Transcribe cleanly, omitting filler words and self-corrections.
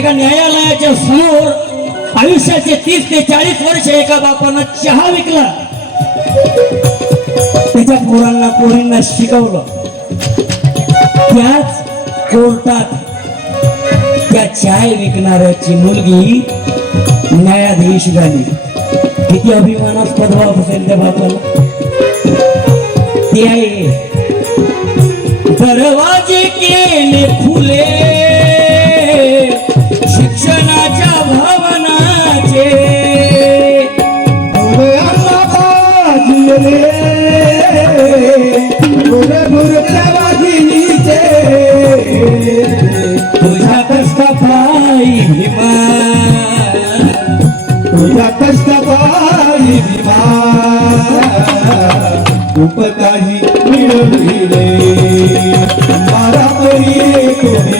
एका न्यायालयाच्या समोर आयुष्याचे 30 ते 40 वर्ष एका बापानं चहा विकला, त्याच्या पोरींना शिकवलं. त्याच कोर्टात त्या चाय विकणाऱ्याची मुलगी न्यायाधीश झाली. किती अभिमानास्पद बाब असेल त्या बापाला. ते आहे दरवाजे केले फुले शिक्षणाच्या भावनाचे, तुझ्या कष्टापायी भीमा, तुझ्या कष्टापायी भीमा खूप काही मिळविले. मारा परी